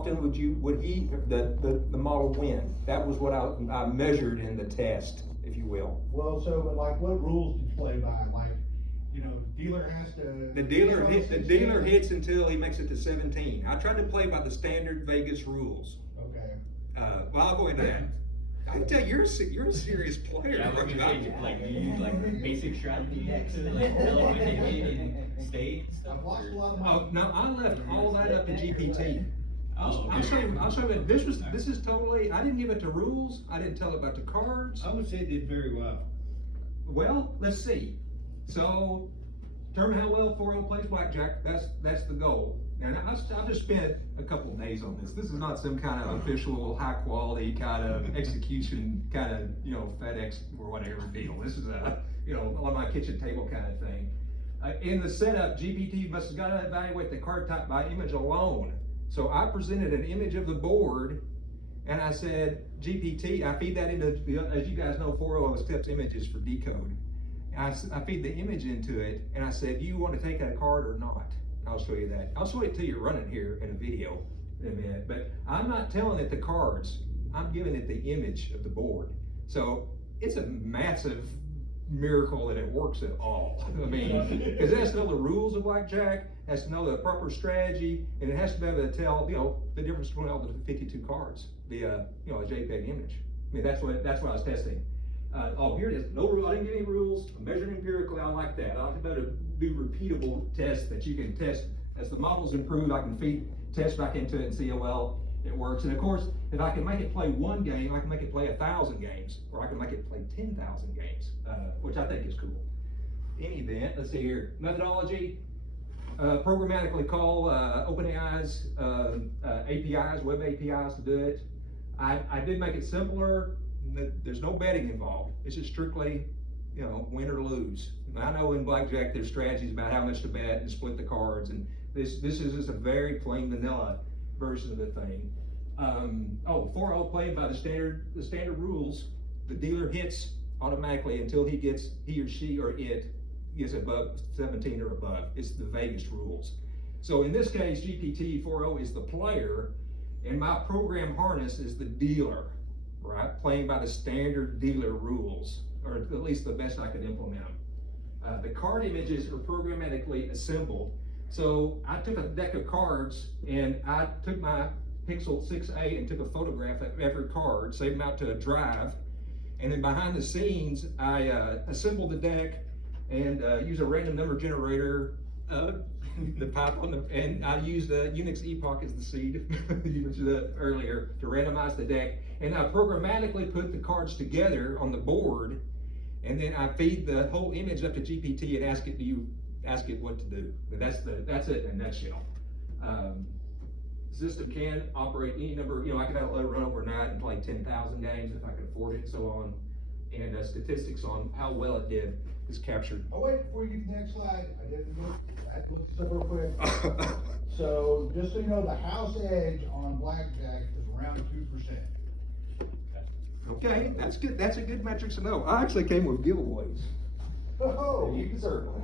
often would the model win? That was what I measured in the test, if you will. Well, so, but like, what rules did you play by? Like, you know, dealer has to. The dealer hits until he makes it to 17. I tried to play by the standard Vegas rules. Okay. Well, I'll go into that. I can tell you're a serious player. Yeah, I was gonna say, like, do you use like basic strategy decks to like tell them when they hit and stay and stuff? I've watched a lot of Oh, no, I left all that up to GPT. Oh, I'll show you, this is totally, I didn't give it to rules, I didn't tell it about the cards. I would say it did very well. Well, let's see. So, determine how well 4o plays blackjack, that's the goal. And I just spent a couple days on this. This is not some kind of official, high quality kind of execution, kind of, you know, FedEx or whatever deal. This is a, you know, on my kitchen table kind of thing. In the setup, GPT must have got to evaluate the card type by image alone. So I presented an image of the board and I said, GPT, I feed that into, as you guys know, 4o accepts images for decode. I feed the image into it and I said, do you want to take that card or not? I'll show you that. I'll show it to you running here in a video in a minute, but I'm not telling it the cards, I'm giving it the image of the board. So it's a massive miracle that it works at all. I mean, because it has to know the rules of blackjack, has to know the proper strategy, and it has to be able to tell, you know, the difference between all the 52 cards, the, you know, a JPEG image. I mean, that's what I was testing. Oh, here it is. No rule. I didn't give any rules. I'm measuring empirically. I like that. I like to be able to do repeatable tests that you can test as the models improve. I can feed tests back into it and see how well it works. And of course, if I can make it play one game, I can make it play 1,000 games, or I can make it play 10,000 games, which I think is cool. In any event, let's see here. Methodology. Programmatically call OpenAI's APIs, web APIs to do it. I did make it simpler. There's no betting involved. It's just strictly, you know, win or lose. I know in blackjack there's strategies about how much to bet and split the cards, and this is just a very plain vanilla version of the thing. 4o played by the standard rules. The dealer hits automatically until he or she or it gets above 17 or above. It's the Vegas rules. So in this case, GPT-4o is the player, and my program harness is the dealer. Right, playing by the standard dealer rules, or at least the best I could implement them. The card images are programmatically assembled. So I took a deck of cards and I took my Pixel 6a and took a photograph of every card, saved them out to a drive, and then behind the scenes, I assembled the deck and used a random number generator, the Python, and I used Unix Epoch as the seed, you mentioned that earlier, to randomize the deck. And I programmatically put the cards together on the board, and then I feed the whole image up to GPT and ask it what to do. That's it in a nutshell. System can operate any number, you know, I could let it run overnight and play 10,000 games if I could afford it, and so on. And statistics on how well it did is captured. Oh wait, before you get to the next slide, I had to look this up real quick. So just so you know, the house edge on blackjack is around 2%. Okay, that's good. That's a good metric to know. I actually came with giveaways. Oh, You deserve one.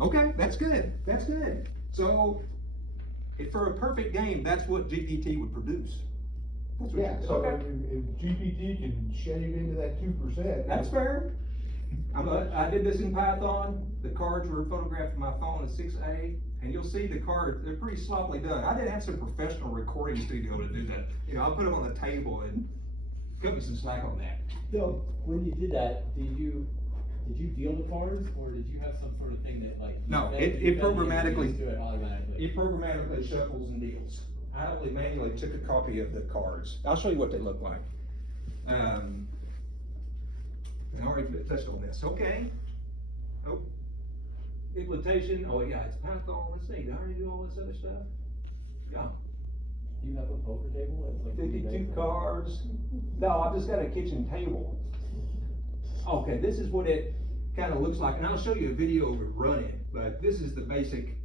Okay, that's good. That's good. So, for a perfect game, that's what GPT would produce. That's what yeah. So if GPT can shave into that 2%, that's fair. I did this in Python. The cards were photographed on my phone at 6A, and you'll see the cards, they're pretty sloppily done. I did have some professional recording studio to do that. You know, I put them on the table and cut me some slack on that. So when you did that, did you deal the cards, or did you have some sort of thing that like? No, it programmatically do it automatically. It programmatically shuffles and deals. I only manually took a copy of the cards. I'll show you what they look like. I already touched on this. Okay. Oh, implementation. Oh yeah, it's Python. Let's see. Did I already do all this other stuff? Yeah. Do you have a poker table? It's like 52 cards. No, I've just got a kitchen table. Okay, this is what it kind of looks like, and I'll show you a video of it running. But this is the basic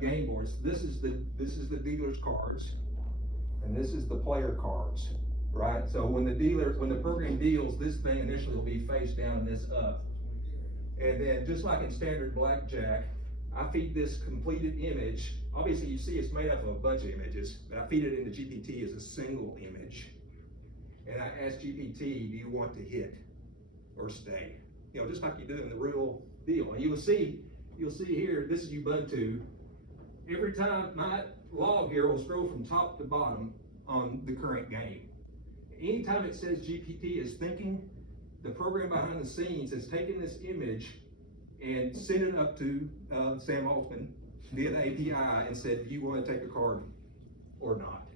game boards. This is the dealer's cards, and this is the player cards, right? So when the program deals, this thing initially will be face down and this up, and then just like in standard blackjack, I feed this completed image obviously you see it's made up of a bunch of images, but I feed it into GPT as a single image. And I ask GPT, do you want to hit or stay? You know, just like you do in the real deal. And you'll see here, this is Ubuntu. Every time my log here will scroll from top to bottom on the current game. Anytime it says GPT is thinking, the program behind the scenes has taken this image and sent it up to Sam Altman via the API and said, do you want to take a card or not?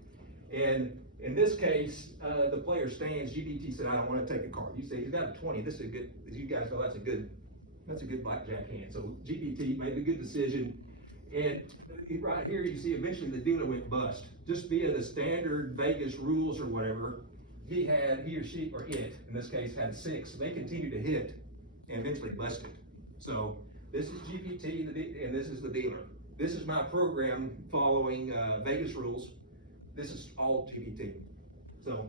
And in this case, the player stands, GPT said, I don't want to take a card. You say, he's got a 20, this is a good, as you guys know, that's a good blackjack hand. So GPT made a good decision. And right here, you see eventually the dealer went bust. Just via the standard Vegas rules or whatever, he or she, or it, in this case, had 6. So they continued to hit and eventually busted. So this is GPT and this is the dealer. This is my program following Vegas rules. This is all GPT. So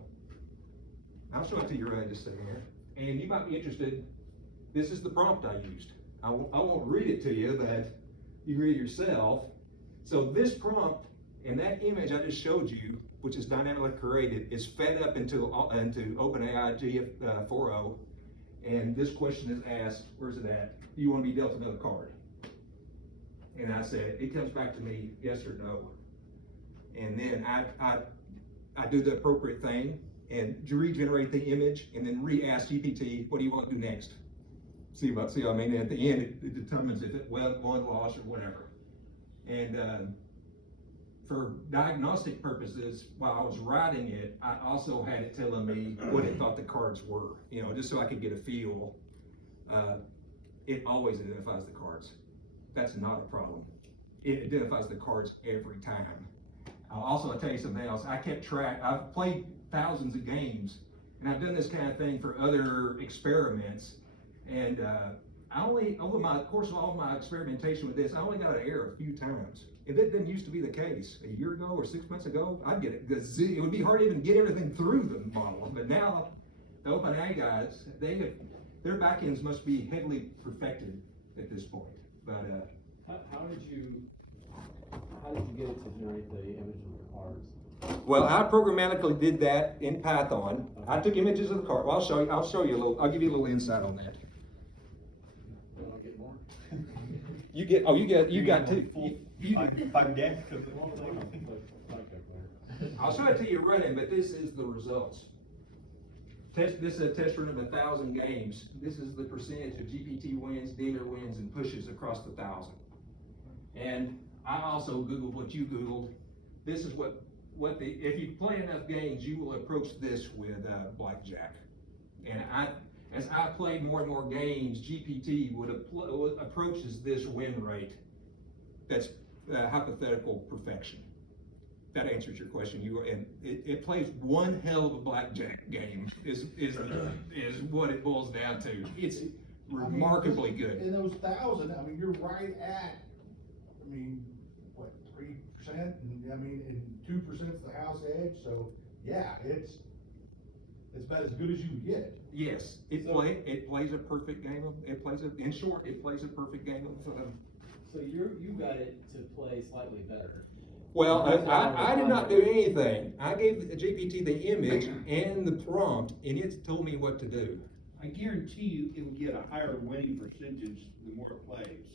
I'll show it to you right just a second here. And you might be interested, this is the prompt I used. I won't read it to you, but you can read it yourself. So this prompt and that image I just showed you, which is dynamically created, is fed up into OpenAI GPT-4o. And this question is asked, where's it at? Do you want to be dealt another card? And I said, it comes back to me, yes or no. And then I do the appropriate thing and regenerate the image and then re-ask GPT, what do you want to do next? See what I mean? At the end, it determines if it won, lost, or whatever. And for diagnostic purposes, while I was writing it, I also had it telling me what it thought the cards were, you know, just so I could get a feel. It always identifies the cards. That's not a problem. It identifies the cards every time. I'll tell you something else. I kept track. I've played thousands of games, and I've done this kind of thing for other experiments. And I only, over my course of all my experimentation with this, I only got an error a few times. If it didn't used to be the case a year ago or 6 months ago, I'd get it. It would be hard to even get everything through the model. But now, the OpenAI guys, their backends must be heavily perfected at this point. But how did you get it to generate the image of the cards? well, I programmatically did that in Python. Okay. I took images of the card. Well, I'll show you a little. I'll give you a little insight on that. I'll get more. You got two. I'll show it to you running, but this is the results. This is a test run of 1,000 games. This is the percentage of GPT wins, dealer wins, and pushes across the 1,000. And I also Googled what you Googled. This is if you play enough games, you will approach this with Blackjack. And as I played more and more games, GPT approaches this win rate. That's hypothetical perfection. That answers your question. It plays one hell of a blackjack game. Is what it boils down to. It's remarkably good. In those 1,000, I mean, you're right at, I mean, what, 3%? And 2% is the house edge. So yeah, it's about as good as you can get. Yes, it plays a perfect game. It plays a perfect game of. So you got it to play slightly better. Well, I did not do anything. I gave the GPT the image and the prompt, and it told me what to do. I guarantee you it will get a higher winning percentage the more it plays.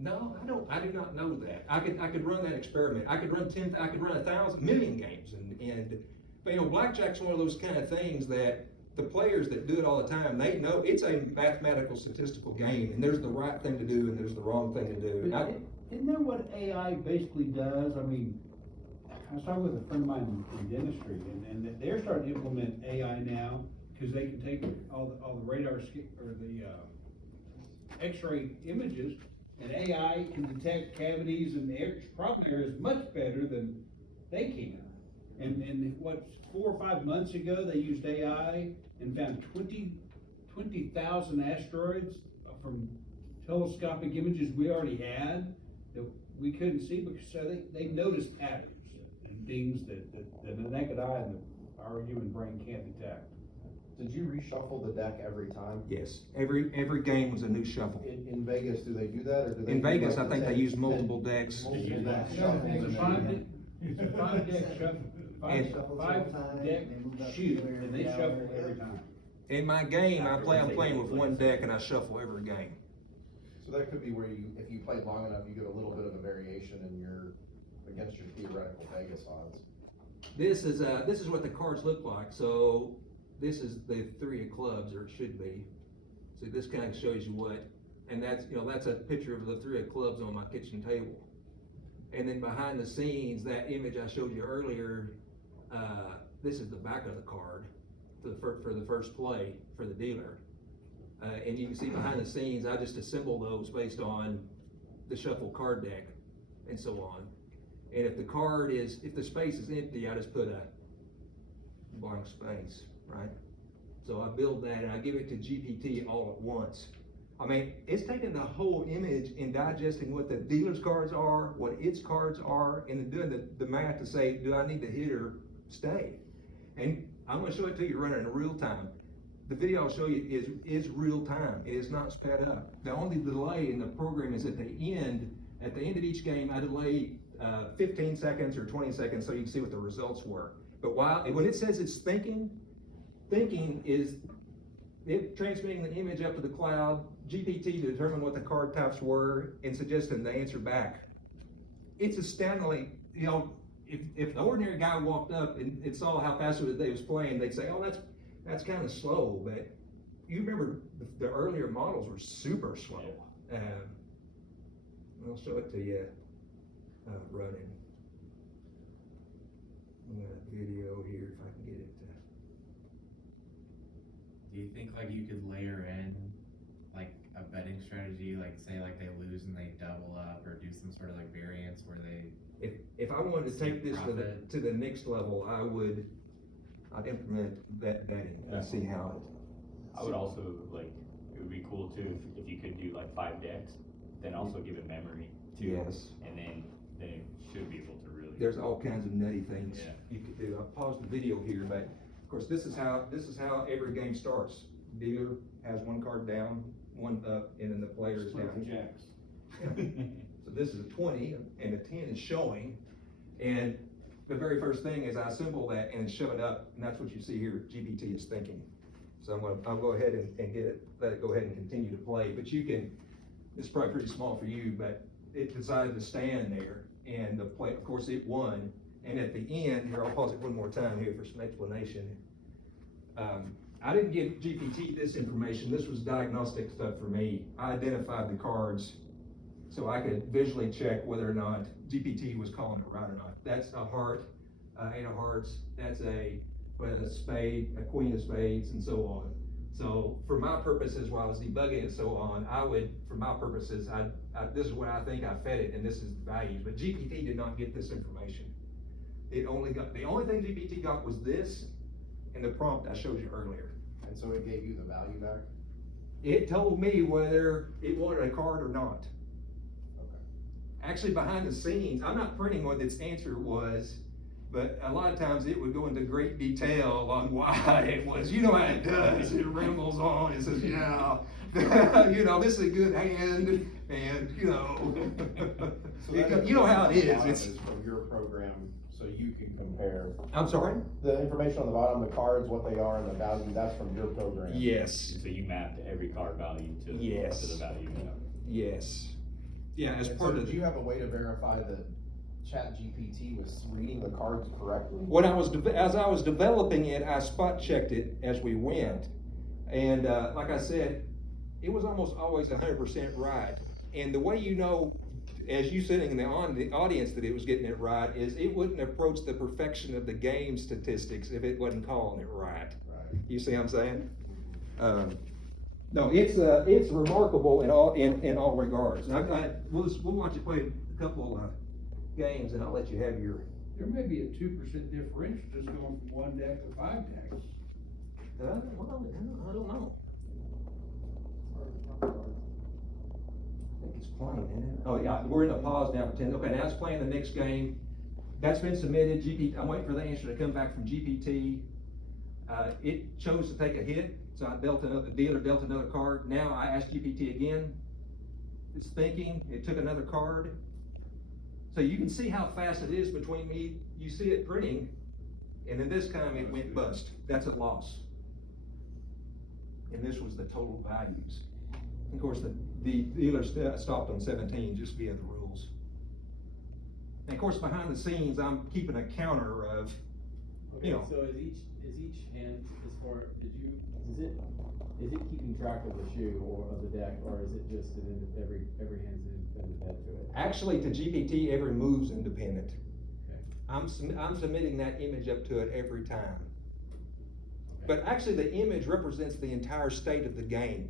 No, I don't. I do not know that. I could run that experiment. I could run 1,000 million games, but you know, blackjack's one of those kind of things that the players that do it all the time, they know it's a mathematical statistical game, and there's the right thing to do and there's the wrong thing to do. Isn't that what AI basically does? I mean, I was talking with a friend of mine in dentistry, and they're starting to implement AI now because they can take all the radar or the X-ray images, and AI can detect cavities and problem areas much better than they can. And what, 4 or 5 months ago, they used AI and found 20,000 asteroids from telescopic images we already had that we couldn't see, because so they noticed patterns and things that the naked eye and our human brain can't detect. Did you reshuffle the deck every time? Yes, every game was a new shuffle. In Vegas, do they do that, or do they? In do Vegas, like I think the they 10 use multiple decks. Multiple decks Yeah, shuffles it's and a five then- It's a five deck shuffle, And- five deck shoot, and they shuffle every time. In my game, I'm playing with one deck and I shuffle every game. So that could be where you, if you played long enough, you get a little bit of a variation in your, against your theoretical Vegas odds. This is what the cards look like. So this is the 3 of clubs, or it should be. So this kind of shows you what, and that's, that's a picture of the 3 of clubs on my kitchen table. And then behind the scenes, that image I showed you earlier, this is the back of the card for the first play for the dealer. And you can see behind the scenes, I just assemble those based on the shuffle card deck and so on. And if the space is empty, I just put a blank space, right? So I build that and I give it to GPT all at once. I mean, it's taking the whole image and digesting what the dealer's cards are, what its cards are, and then doing the math to say, do I need to hit or stay? And I'm gonna show it to you running in real time. The video I'll show you is real time. It is not sped up. The only delay in the program is at the end of each game, I delay 15 seconds or 20 seconds so you can see what the results were. But when it says it's thinking is it transmitting the image up to the cloud, GPT to determine what the card types were and suggesting the answer back. It's astoundingly, if the ordinary guy walked up and saw how fast they was playing, they'd say, oh, that's kind of slow. But you remember the earlier models were super slow. I'll show it to you running. I'm gonna video here if I can get it to. Do you think like you could layer in like a betting strategy, like say like they lose and they double up, or do some sort of like variance where they? If I wanted to take this to the next level, I'd implement betting and see how it. I would also like, it would be cool too if you could do like 5 decks, then also give it memory too. Yes. And then it should be able to really. There's all kinds of nutty things Yeah. you could do. I'll pause the video here, but of course this is how every game starts. Dealer has one card down, one up, and then the player is down. Jacks. So this is a 20 and a 10 is showing, and the very first thing is I assemble that and shove it up, and that's what you see here. GPT is thinking. So I'll go ahead and let it go ahead and continue to play. But you can. It's probably pretty small for you, but it decided to stand there, and the play. Of course, it won. And at the end, here I'll pause it one more time here for some explanation. I didn't give GPT this information. This was diagnostic stuff for me. I identified the cards so I could visually check whether or not GPT was calling it right or not. That's a heart, 8 of hearts. That's a spade, a queen of spades, and so on. So for my purposes, while I was debugging and so on, for my purposes, this is what I think I fed it, and this is the values. But GPT did not get this information. The only thing GPT got was this, and the prompt I showed you earlier. And so it gave you the value back? It told me whether it wanted a card or not. Okay. Actually, behind the scenes, I'm not printing what its answer was, but a lot of times it would go into great detail on why it was. You know how it does. It rambles on. It says, yeah, this is a good hand, and you know how it is. It's from your program, so you can compare. I'm sorry? The information on the bottom, the cards, what they are, and the value, that's from your program. Yes. So you mapped every card value to Yes. the value. Yes. Yeah, as And part so of do you have a way to verify that ChatGPT was reading the cards correctly? as I was developing it, I spot checked it as we went, and like I said, it was almost always 100% right. And the way you know, as you sitting in the audience, that it was getting it right is it wouldn't approach the perfection of the game statistics if it wasn't calling it right. Right. You see what I'm saying? No, it's remarkable in all regards. And we'll watch it play a couple games, and I'll let you have your. There may be a 2% differential just going from 1 deck to 5 decks. Well, I don't know. I think it's playing, isn't it? Oh yeah, we're in a pause now for 10. Okay, now it's playing the next game. That's been submitted. I'm waiting for the answer to come back from GPT. It chose to take a hit, so the dealer dealt another card. Now I asked GPT again, it's thinking, it took another card. So you can see how fast it is between me, you see it printing, and then this time it went bust. That's a loss. And this was the total values. Of course, the dealer stopped on 17 just via the rules. And of course, behind the scenes, I'm keeping a counter of, Okay, you know. so is each hand, as far, is it keeping track of the shoe or of the deck, or is it just every hand's independent to it? Actually, to GPT, every move's independent. Okay. I'm submitting that image up to it every time. Okay. But actually, the image represents the entire state of the game.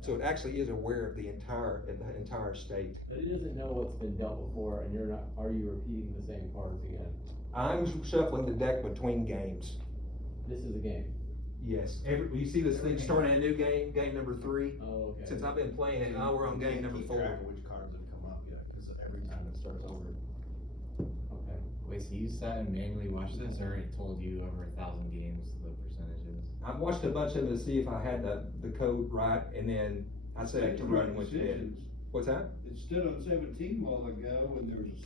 So it actually is aware of the entire state. But it doesn't know what's been dealt before, and are you repeating the same cards again? I'm shuffling the deck between games. This is a game. Yes, you see this thing starting a new game, game number 3? Oh, okay. Since I've been playing it, now we're on game number 4. Keep track of which cards have come up yet, cause every time it starts over. Okay. Wait, so you sat and manually watched this, or it told you over 1,000 games, the percentages? I've watched a bunch of them to see if I had the code right, and then I set it to run with it. Decisions. What's that? It stood on 17 while ago, and there was a